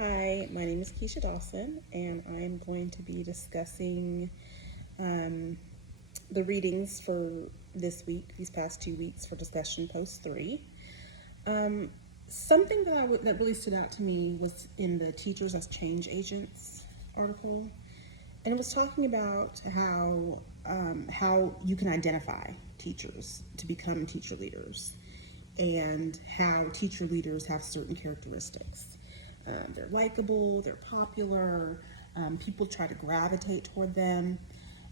Hi, my name is Keisha Dawson, and I'm going to be discussing the readings for this week, these past 2 weeks for discussion post 3. Um, Something that really stood out to me was in the Teachers as Change Agents article, and it was talking about how you can identify teachers to become teacher leaders, and how teacher leaders have certain characteristics. They're likable, they're popular, people try to gravitate toward them,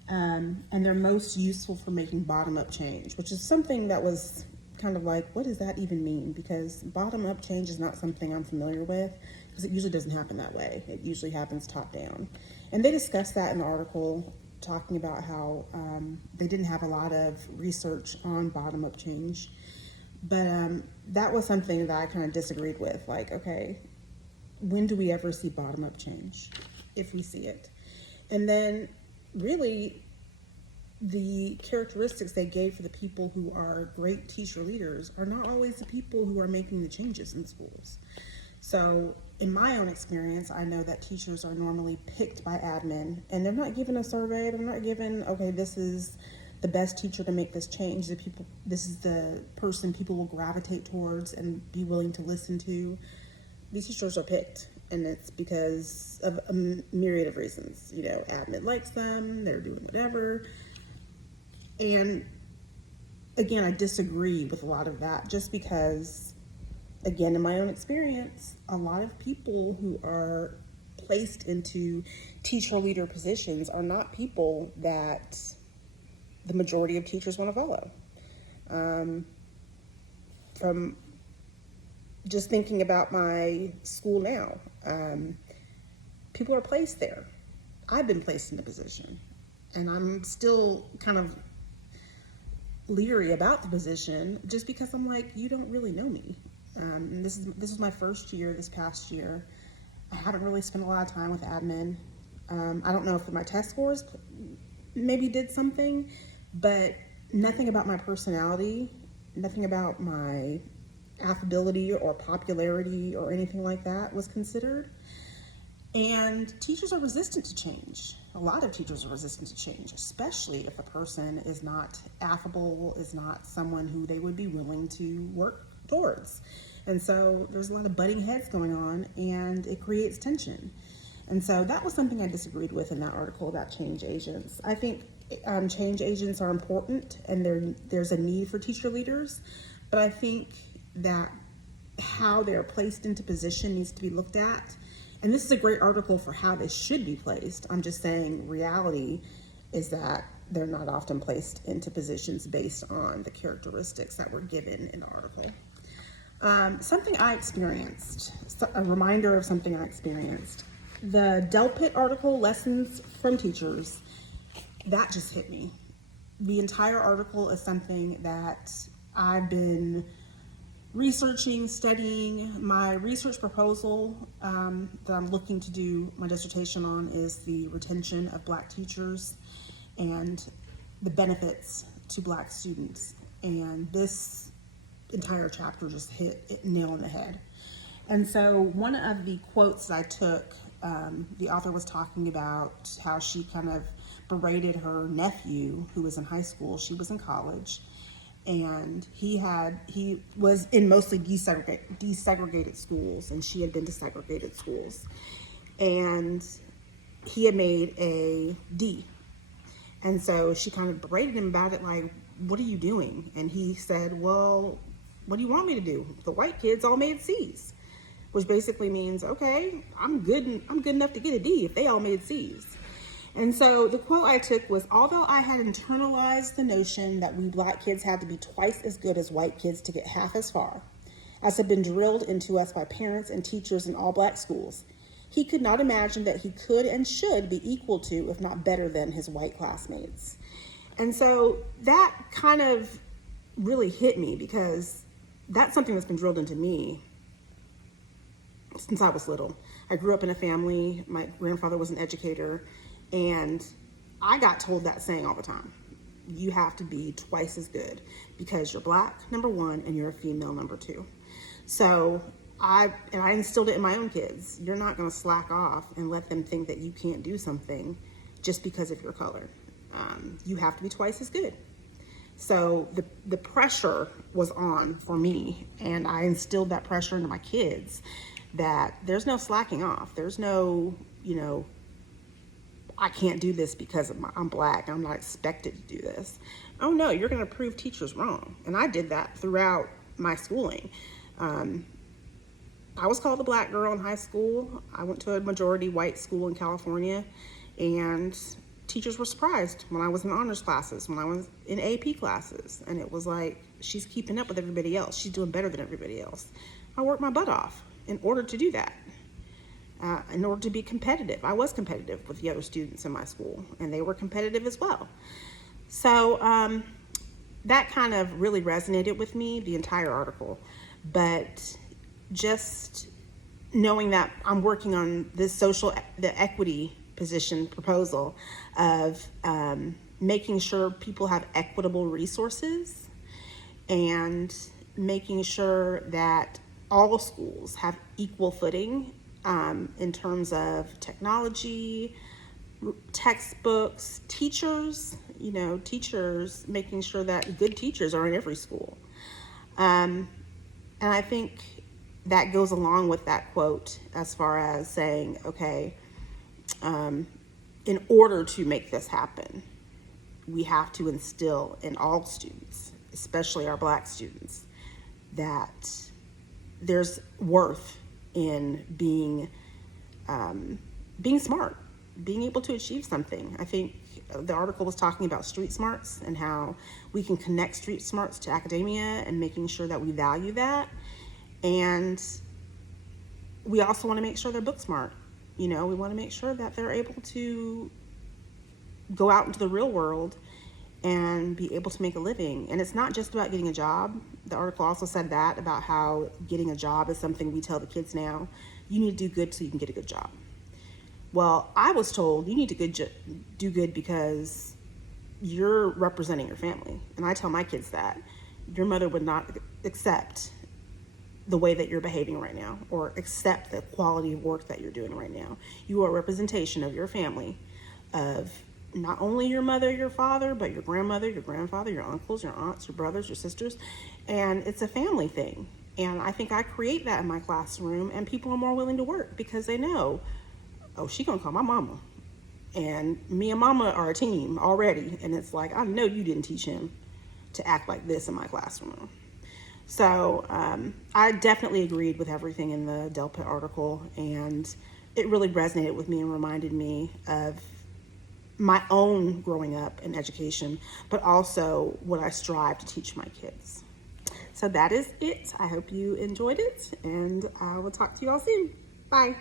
and they're most useful for making bottom-up change, which is something that was kind of like, what does that even mean? Because bottom-up change is not something I'm familiar with, because it usually doesn't happen that way. It usually happens top-down. And they discussed that in the article, talking about how they didn't have a lot of research on bottom-up change. But that was something that I kind of disagreed with. Like, okay, when do we ever see bottom-up change, if we see it? And then really the characteristics they gave for the people who are great teacher leaders are not always the people who are making the changes in schools. So in my own experience, I know that teachers are normally picked by admin, and they're not given a survey. They're not given, okay, this is the best teacher to make this change. This is the person people will gravitate towards and be willing to listen to. These teachers are picked, and it's because of a myriad of reasons. You know, admin likes them, they're doing whatever. And again, I disagree with a lot of that, just because, again, in my own experience, a lot of people who are placed into teacher leader positions are not people that the majority of teachers want to follow. From just thinking about my school now, people are placed there. I've been placed in a position, and I'm still kind of leery about the position, just because I'm like, you don't really know me. And this is my first year. This past year, I haven't really spent a lot of time with admin. I don't know if my test scores maybe did something, but nothing about my personality, nothing about my affability or popularity or anything like that was considered. And teachers are resistant to change. A lot of teachers are resistant to change, especially if a person is not affable, is not someone who they would be willing to work towards. And so there's a lot of butting heads going on, and it creates tension. And so that was something I disagreed with in that article about change agents. I think change agents are important, and there's a need for teacher leaders, but I think that how they're placed into position needs to be looked at. And this is a great article for how they should be placed. I'm just saying reality is that they're not often placed into positions based on the characteristics that were given in the article. Something I experienced, a reminder of something I experienced. The Delpit article, Lessons from Teachers, that just hit me. The entire article is something that I've been researching, studying. My research proposal that I'm looking to do my dissertation on is the retention of Black teachers and the benefits to Black students. And this entire chapter just hit it nail on the head. And so one of the quotes that I took, the author was talking about how she kind of berated her nephew who was in high school. She was in college. And he was in mostly desegregated schools, and she had been to segregated schools. And he had made a D. And so she kind of berated him about it, like, what are you doing? And he said, well, what do you want me to do? The white kids all made C's, which basically means, okay, I'm good enough to get a D if they all made C's. And so the quote I took was, although I had internalized the notion that we Black kids had to be twice as good as white kids to get half as far, as had been drilled into us by parents and teachers in all Black schools, he could not imagine that he could and should be equal to, if not better than, his white classmates. And so that kind of really hit me, because that's something that's been drilled into me since I was little. I grew up in a family, my grandfather was an educator, and I got told that saying all the time. You have to be twice as good because you're Black, number one, and you're a female, number two. So I instilled it in my own kids. You're not going to slack off and let them think that you can't do something just because of your color. You have to be twice as good. So the pressure was on for me, and I instilled that pressure into my kids that there's no slacking off. There's no, I can't do this because I'm black. I'm not expected to do this. Oh no, you're going to prove teachers wrong. And I did that throughout my schooling. I was called a black girl in high school. I went to a majority white school in California, and teachers were surprised when I was in honors classes, when I was in AP classes, and it was like, she's keeping up with everybody else. She's doing better than everybody else. I worked my butt off in order to do that, in order to be competitive. I was competitive with the other students in my school, and they were competitive as well. So that kind of really resonated with me, the entire article. But just knowing that I'm working on this the equity position proposal of making sure people have equitable resources and making sure that all schools have equal footing in terms of technology, textbooks, teachers, making sure that good teachers are in every school. And I think that goes along with that quote as far as saying, okay, in order to make this happen, we have to instill in all students, especially our black students, that there's worth in being smart, being able to achieve something. I think the article was talking about street smarts and how we can connect street smarts to academia and making sure that we value that. And we also want to make sure they're book smart. We want to make sure that they're able to go out into the real world and be able to make a living. And it's not just about getting a job. The article also said that about how getting a job is something we tell the kids now. You need to do good so you can get a good job. Well, I was told you need to do good because you're representing your family. And I tell my kids that your mother would not accept the way that you're behaving right now, or accept the quality of work that you're doing right now. You are a representation of your family, of not only your mother, your father, but your grandmother, your grandfather, your uncles, your aunts, your brothers, your sisters, and it's a family thing. And I think I create that in my classroom, and people are more willing to work because they know, oh, she gonna call my mama. And me and mama are a team already, and it's like, I know you didn't teach him to act like this in my classroom. So I definitely agreed with everything in the Delpit article, and it really resonated with me and reminded me of my own growing up in education, but also what I strive to teach my kids. So that is it. I hope you enjoyed it, and I will talk to you all soon. Bye.